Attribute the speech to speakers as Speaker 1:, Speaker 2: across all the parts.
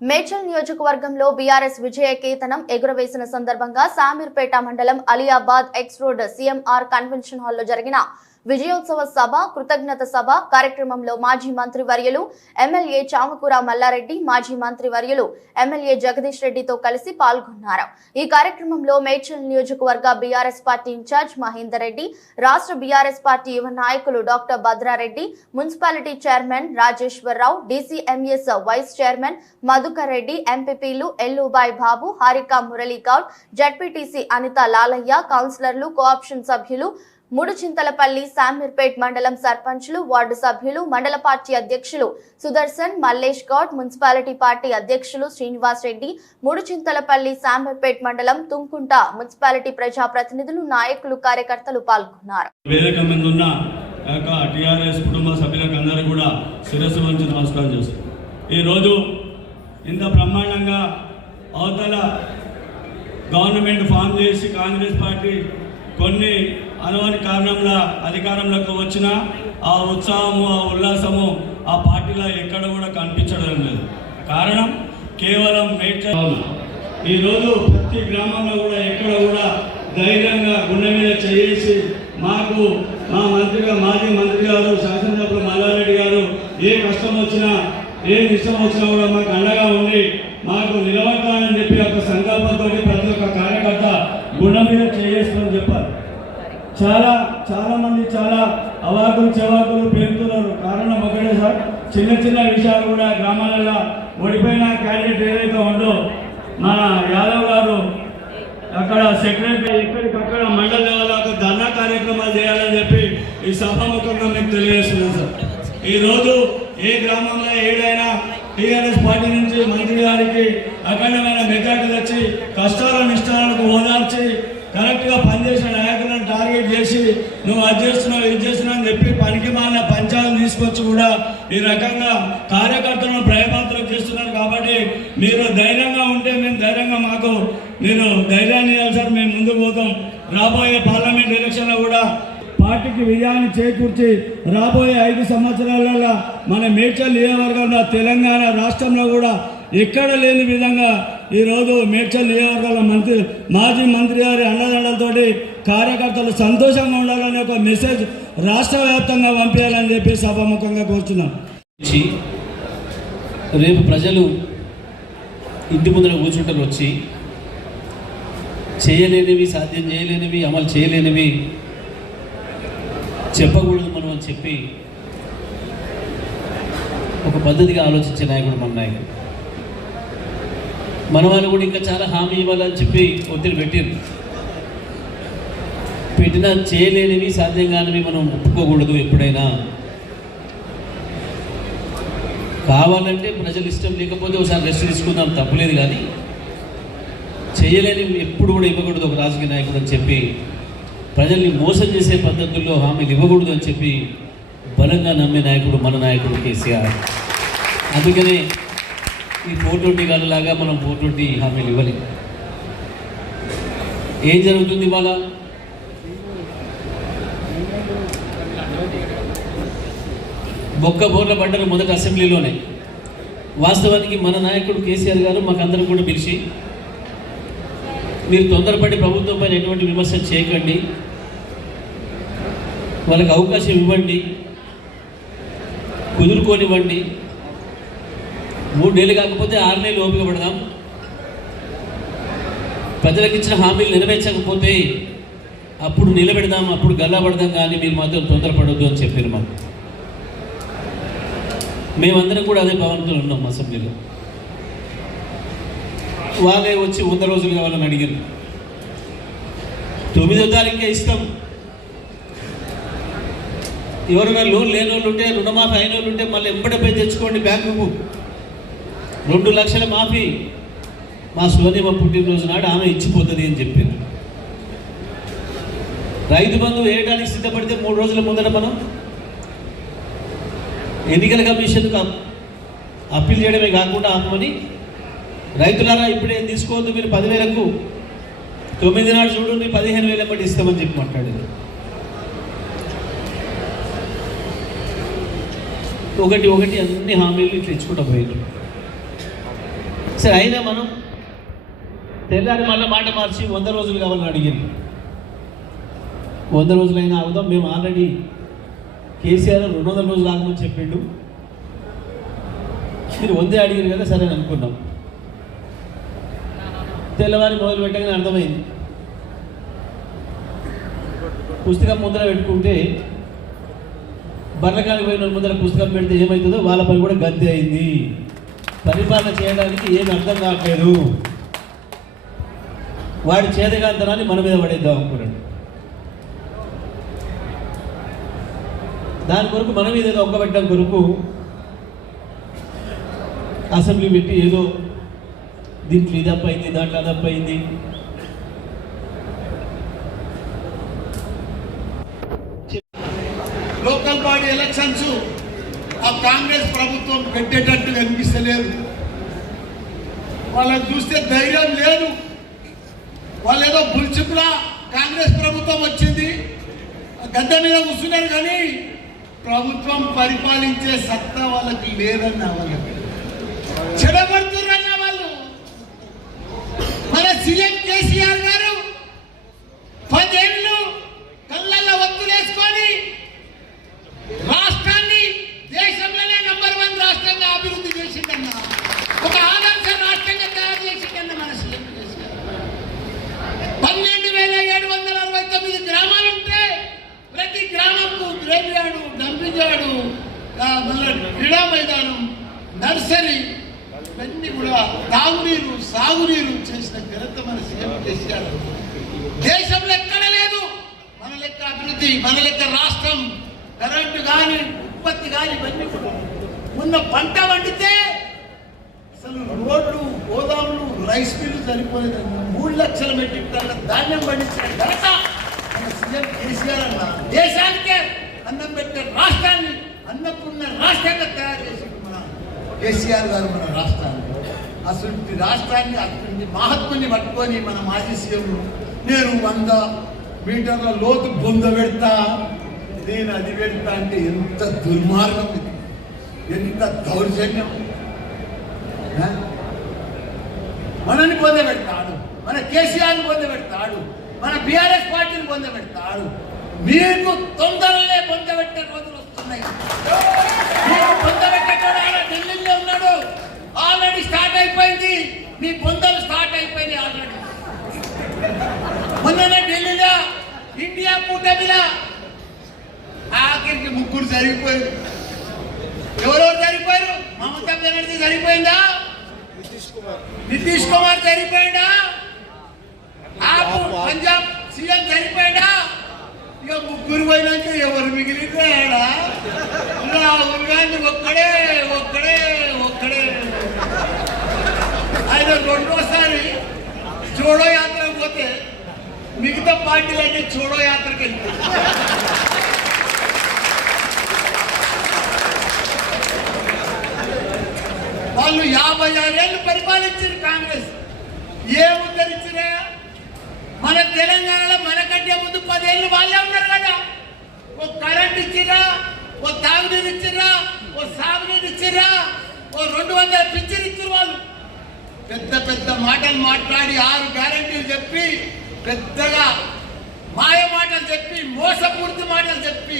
Speaker 1: మేడ్చల్ నియోజకవర్గంలో బీఆర్ఎస్ విజయ కేతనం ఎగురవేసిన సందర్భంగా సామీర్పేట మండలం Aliabad X road CMR convention హాల్లో జరిగిన విజయోత్సవ సభ కృతజ్ఞత సభ కార్యక్రమంలో మాజీ మంత్రి వర్యులు ఎమ్మెల్యే చామకూర మల్లారెడ్డి మాజీ మంత్రి వర్యులు ఎమ్మెల్యే జగదీష్ రెడ్డితో కలిసి పాల్గొన్నారు. ఈ కార్యక్రమంలో మేడ్చల్ నియోజకవర్గ BRS party in-charge Mahender Reddy రాష్ట్ర బీఆర్ఎస్ పార్టీ యువ నాయకులు doctor Bhadra Reddy municipality chairman Rajeswara Rao DCMS vice chairman Madhukar Reddy ఎంపీపీలు ఎల్లుబాయ్ బాబు హారిక మురళీగౌడ్ జడ్పీటీసీ అనిత లాలయ్య కౌన్సిలర్లు కోఆప్షన్ సభ్యులు మూడు చింతలపల్లి శామీర్పేట్ మండలం సర్పంచ్లు వార్డు సభ్యులు మండల పార్టీ అధ్యక్షులు సుదర్శన్ మల్లేష్ గౌడ్ మున్సిపాలిటీ పార్టీ అధ్యక్షులు శ్రీనివాస్ రెడ్డి మూడు చింతలపల్లి శామీర్పేట్ మండలం తుంకుంట మున్సిపాలిటీ ప్రజా ప్రతినిధులు నాయకులు కార్యకర్తలు పాల్గొన్నారు.
Speaker 2: ఈరోజు ఇంత బ్రహ్మాండంగా అవతల గవర్నమెంట్ ఫామ్ చేసి కాంగ్రెస్ పార్టీ కొన్ని అనువని కారణంలో అధికారంలోకి వచ్చిన ఆ ఉత్సాహము ఆ ఉల్లాసము ఆ పార్టీలో ఎక్కడ కూడా కనిపించడం లేదు. కారణం కేవలం మేడ్చల్ ఈరోజు ప్రతి గ్రామంలో కూడా ఎక్కడ కూడా ధైర్యంగా గుండె మీద చేసి మాకు మా మంత్రిగా మాజీ మంత్రి గారు శాసనసభ్యులు మల్లారెడ్డి గారు ఏ కష్టం వచ్చినా ఏ నిష్టం వచ్చినా కూడా మాకు అండగా ఉండి మాకు నిలబడతానని చెప్పి ఒక సంకల్పంతో ప్రతి ఒక్క కార్యకర్త గుండె మీద చాలా చాలా మంది చాలా అవాకులు చెవాకులు పెరుగుతున్నారు కారణం ఒకటే సార్ చిన్న చిన్న విషయాలు కూడా గ్రామాలలో ఓడిపోయిన క్యాండిడేట్ ఏదైతే ఉందో మన యాదవ్ గారు అక్కడ సెక్రటరీ ఎక్కడికక్కడ మండల లెవెల్లకు ధర్నా కార్యక్రమాలు చేయాలని చెప్పి ఈ సభాముఖంగా మీకు తెలియజేస్తున్నాను సార్. ఈరోజు ఏ గ్రామంలో ఏడైనా టీఆర్ఎస్ పార్టీ నుంచి మంత్రి గారికి అఖండమైన మెజార్టీలు వచ్చి కష్టాలను ఇష్టాలను ఓదార్చి కరెక్ట్గా పనిచేసిన నాయకులు టార్గెట్ చేసి నువ్వు అది చేస్తున్నావు ఇది చేస్తున్నావు అని చెప్పి పనికి మాలిన పంచాలను తీసుకొచ్చి కూడా ఈ రకంగా కార్యకర్తలను భయపాత్రం చేస్తున్నారు కాబట్టి మీరు ధైర్యంగా ఉంటే మేము ధైర్యంగా మాకు మీరు ధైర్యాన్ని ఇవ్వాలి సార్ మేము ముందుకు పోతాం. రాబోయే పార్లమెంట్ ఎలక్షన్లో కూడా పార్టీకి విజయాన్ని చేకూర్చి రాబోయే ఐదు సంవత్సరాలలో మన మేడ్చల్ నియోజకవర్గంలో తెలంగాణ రాష్ట్రంలో కూడా ఎక్కడ లేని విధంగా ఈరోజు మేడ్చల్ నియోజకవర్గంలో మంత్రి మాజీ మంత్రి గారి అండదండలతోటి కార్యకర్తలు సంతోషంగా ఉండాలనే ఒక మెసేజ్ రాష్ట్ర వ్యాప్తంగా పంపించాలని చెప్పి సభాముఖంగా కోరుతున్నాం
Speaker 3: వచ్చి రేపు ప్రజలు ఇంటి ముందర కూర్చుంటారు వచ్చి. చేయలేనివి సాధ్యం చేయలేనివి అమలు చేయలేనివి చెప్పకూడదు మనం అని చెప్పి ఒక పద్ధతిగా ఆలోచించే నాయకుడు మన నాయకుడు. మన వాళ్ళు కూడా ఇంకా చాలా హామీ ఇవ్వాలని చెప్పి ఒత్తిడి పెట్టారు పెట్టినా చేయలేనివి సాధ్యం కానివి మనం ఒప్పుకోకూడదు ఎప్పుడైనా. కావాలంటే ప్రజలు ఇష్టం లేకపోతే ఒకసారి రెస్ట్ తీసుకుందాం తప్పలేదు కానీ చేయలేని ఎప్పుడు కూడా ఇవ్వకూడదు ఒక రాజకీయ నాయకుడు అని చెప్పి ప్రజల్ని మోసం చేసే పద్ధతుల్లో హామీలు ఇవ్వకూడదు అని చెప్పి బలంగా నమ్మే నాయకుడు మన నాయకుడు కేసీఆర్. అందుకనే ఈ ఫోర్ ట్వంటీ లాగా మనం ఫోర్ ట్వంటీ హామీలు ఇవ్వలేము ఏం జరుగుతుంది ఇవాళ? బొక్క బోర్ల పడ్డారు మొదటి అసెంబ్లీలోనే. వాస్తవానికి మన నాయకుడు కేసీఆర్ గారు మాకందరం కూడా పిలిచి మీరు తొందరపడి ప్రభుత్వం పైన ఎటువంటి విమర్శ చేయకండి వాళ్ళకి అవకాశం ఇవ్వండి కుదురుకోనివ్వండి మూడు నెలలు కాకపోతే ఆరు నెలలు ఓపిక పడదాం. ప్రజలకు ఇచ్చిన హామీలు నెరవేర్చకపోతే అప్పుడు నిలబెడదాం అప్పుడు గల్లాపడదాం కానీ మీరు మాత్రం తొందరపడొద్దు అని చెప్పారు మాకు మేమందరం కూడా అదే భావనతో ఉన్నాం అసెంబ్లీలో. వాళ్ళే వచ్చి వంద రోజులు కావాలని అడిగారు. తొమ్మిదో తారీఖుకే ఇస్తాం. ఎవరైనా లోన్ లేని వాళ్ళు ఉంటే రుణమాఫీ అయిన వాళ్ళు ఉంటే మళ్ళీ ఎంబడపై తెచ్చుకోండి బ్యాంకుకు. రెండు లక్షల మాఫీ. మా సువర్ణిమ పుట్టినరోజు నాడు ఆమె ఇచ్చిపోతుంది అని చెప్పింది. రైతు బంధువు వేయడానికి సిద్ధపడితే మూడు రోజుల ముందర మనం ఎన్నికల కమిషన్కు అప్పీల్ చేయడమే కాకుండా ఆపమని రైతులారా ఇప్పుడే తీసుకోవద్దు మీరు పదివేలకు తొమ్మిది నాడు చూడండి పదిహేను వేల బట్టి ఇస్తామని చెప్పి మాట్లాడింది ఒకటి ఒకటి అన్ని హామీలు ఇట్లా ఇచ్చుకుంటూ పోయారు సరే అయినా మనం తెల్లారి మళ్ళీ మాట మార్చి వంద రోజులు కావాలని అడిగింది. వంద రోజులైనా అవుదాం మేము ఆల్రెడీ కేసీఆర్ రెండు వందల రోజులు ఆగమని చెప్పిండు. మీరు వందే అడిగారు కదా సరే అని అనుకున్నాం. తెల్లవారి మొదలు పెట్టగానే అర్థమైంది. పుస్తకం ముందర పెట్టుకుంటే బర్రకాలకు పోయిన ముందర పుస్తకం పెడితే ఏమవుతుందో వాళ్ళ పని కూడా గద్దె అయింది. పరిపాలన చేయడానికి ఏమి అర్థం కావట్లేదు. వాడి చేతగాంతనాన్ని మన మీద పడేద్దాం అనుకున్నాడు. దాని కొరకు మన మీద ఏదో ఒక్కబెట్టడం కొరకు అసెంబ్లీ పెట్టి ఏదో దీంట్లో ఇది అయింది దాంట్లో అది
Speaker 4: లోకల్ బాడీ ఎలక్షన్స్. ఆ కాంగ్రెస్ ప్రభుత్వం పెట్టేటట్టు కనిపిస్తలేదు. వాళ్ళని చూస్తే ధైర్యం లేదు. వాళ్ళు ఏదో బుల్చిపులా కాంగ్రెస్ ప్రభుత్వం వచ్చింది. గద్దె మీద కూర్చున్నారు కానీ ప్రభుత్వం పరిపాలించే సత్తా వాళ్ళకి లేదన్న వాళ్ళకి. చెడగొడుతున్నారన్న వాళ్ళు మన సీఎం కేసీఆర్ గారు పదేళ్ళు కళ్ళల్లో ఒత్తులేసుకొని రాష్ట్రాన్ని దేశంలోనే నంబర్ వన్ రాష్ట్రంగా అభివృద్ధి చేసిందన్న ఒక ఆదర్శ రాష్ట్రంగా తయారు చేసిందన్న మన సీఎం కేసీఆర్. పన్నెండు వేల ఏడు వందల అరవై తొమ్మిది గ్రామాలు ఉంటే ప్రతి గ్రామంకు గ్రేవ్ యార్డు డంపింగ్ యార్డు ఆ, మళ్ళా క్రీడా మైదానం నర్సరీ ఇవన్నీ కూడా తాగునీరు సాగునీరు చేసిన ఘనత మన సీఎం కేసీఆర్ దేశంలో ఎక్కడ లేదు మన లెక్క అభివృద్ధి మన లెక్క రాష్ట్రం కరెంటు కానీ ఉత్పత్తి కానీ ఇవన్నీ కూడా ఉన్న పంట వండితే అసలు రోడ్లు గోదాములు రైస్ మిల్లు సరిపోలేదండి మూడు లక్షల మెట్రిక్ టన్నుల ధాన్యం పండించిన ఘనత మన సీఎం కేసీఆర్ అన్న. దేశానికే అన్నం పెట్టే రాష్ట్రాన్ని అన్నపూర్ణ రాష్ట్రంగా తయారు చేసింది మన కేసీఆర్ గారు మన రాష్ట్రాన్ని. అసలు రాష్ట్రాన్ని అటువంటి మహత్వాన్ని పట్టుకొని మన మాజీ సీఎం నేను వంద మీటర్ల లోతు బొంద పెడతా. నేను అది పెడతా అంటే ఎంత దుర్మార్గం ఇది? ఎంత దౌర్జన్యం? మనని పొందబెడతాడు మన కేసీఆర్ని పొందబెడతాడు మన బీఆర్ఎస్ పార్టీని పొందబెడతాడు మీకు తొందరలే పొందబెట్టే రోజులు వస్తున్నాయి. పొందబెట్టేటోడు ఆయన ఢిల్లీలో ఉన్నాడు. ఆల్రెడీ స్టార్ట్ అయిపోయింది. మీ పొందలు స్టార్ట్ అయిపోయింది ఆల్రెడీ మొన్ననే ఢిల్లీలో ఇండియా కూటమిలో ఆఖరికి ముగ్గురు జరిగిపోయారు. ఎవరెవరు సరిపోయారు మమతా బెనర్జీ సరిపోయిందా నితీష్ కుమార్. సరిపోయిందా ఆపు పంజాబ్ సీఎం సరిపోయిందా ఇక ముగ్గురు పోయినాక ఎవరు మిగిలిపోయాడా రాహుల్ గాంధీ ఒక్కడే ఒక్కడే ఒక్కడే. ఆయన రెండోసారి జోడో యాత్ర పోతే మిగతా పార్టీలన్నీ జోడో యాత్రకి వెళ్తాయి వాళ్ళు యాభై ఆరేళ్ళు పరిపాలించారు కాంగ్రెస్. ఏ ఉద్ధరించినా మన తెలంగాణలో మనకంటే ముందు పదేళ్ళు వాళ్ళే ఉన్నారు కదా. ఓ కరెంట్ ఇచ్చిరా ఓ తాగునీరు ఇచ్చిరా ఓ సాగునీరు ఇచ్చిరా ఓ రెండు వందల పింఛన్ ఇచ్చారు వాళ్ళు. పెద్ద పెద్ద మాటలు మాట్లాడి ఆరు గ్యారంటీలు చెప్పి పెద్దగా మాయ మాటలు చెప్పి మోసపూర్తి మాటలు చెప్పి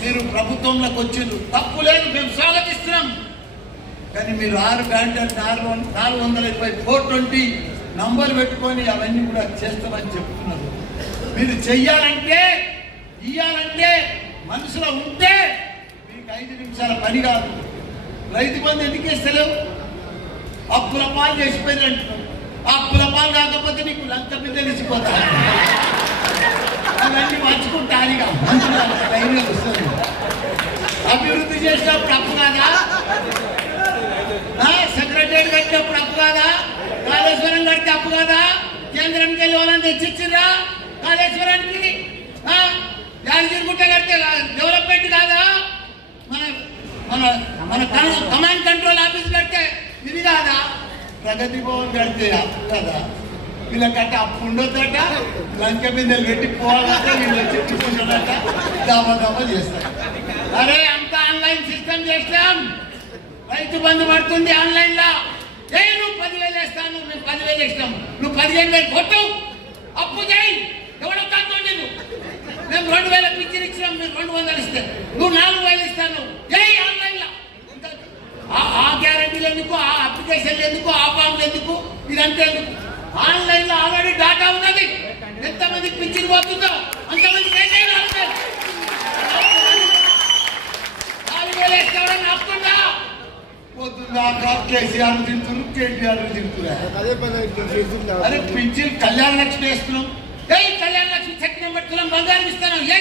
Speaker 4: మీరు ప్రభుత్వంలోకి వచ్చిండ్రు. తప్పు లేదు మేము స్వాగతిస్తున్నాం. కానీ మీరు ఆరు గంటలు నాలుగు నాలుగు వందల ఇరవై ఫోర్ ట్వంటీ నంబర్ పెట్టుకొని అవన్నీ కూడా చేస్తామని చెప్తున్నారు. మీరు చెయ్యాలంటే ఇయ్యాలంటే మనసులో ఉంటే మీకు ఐదు నిమిషాల పని కాదు. రైతు బంధు ఎందుకు ఇస్తలేవు అప్పుల పాలు చేసిపోయింది అంటున్నావు ఆ అప్పుల పాలు కాకపోతే నీకు లంక మీద తెలిసిపోతా అవన్నీ మర్చుకుంటాను ఇక ధైర్యం వస్తుంది అభివృద్ధి చేసినప్పుడు అప్పు కాదా సెక్రటరీ కట్టినప్పుడు అప్పు కాదా? కాళేశ్వరం కడితే అప్పు కాదా? కేంద్రం వెళ్ళి వాళ్ళని తెచ్చిచ్చిర్రా కాళేశ్వరానికి? ఆ? యాదగిరిగుట్ట కడితే డెవలప్మెంట్ కాదా? మన మన మన కమాండ్ కంట్రోల్ ఆఫీస్ కడితే ఇది కాదా? ప్రగతి భవన్ కడితే అప్పు కదా? వీళ్ళకట్ట అప్పు ఉండొద్దట. లంక మీద పెట్టి పోవాలట వీళ్ళు చెప్పుకుంటాడట దమ దాబా చేస్తారు. అరే అంత ఆన్లైన్ సిస్టమ్ చేస్తాం రైతు బంధు పడుతుంది ఆన్లైన్లో ఏ నువ్వు పదివేలు వేస్తాను మేము పదివేలు వేసినాం నువ్వు పదిహేను వేలు కొట్టు. అప్పు చేయి. ఎవడొద్దాతో నేను మేము రెండు వేల పిచ్చిని ఇచ్చినాం మీరు రెండు వందలు ఇస్తే. నువ్వు నాలుగు వేలు ఇస్తాను. చేయి ఆన్లైన్లో. ఆ- ఆ గ్యారంటీలు ఎందుకు? ఆ అప్లికేషన్లు ఎందుకు? ఆ ఫామ్లు ఎందుకు? ఇదంతా ఎందుకు? ఆన్లైన్లో ఆల్రెడీ డాటా
Speaker 5: అవుతుంది
Speaker 6: అరే పింఛన్ కళ్యాణ లక్ష్మి వేస్తున్నాం
Speaker 4: కళ్యాణ లక్ష్మి చక్రం పెట్టుకున్నాం బంగారం ఇస్తాను. ఏ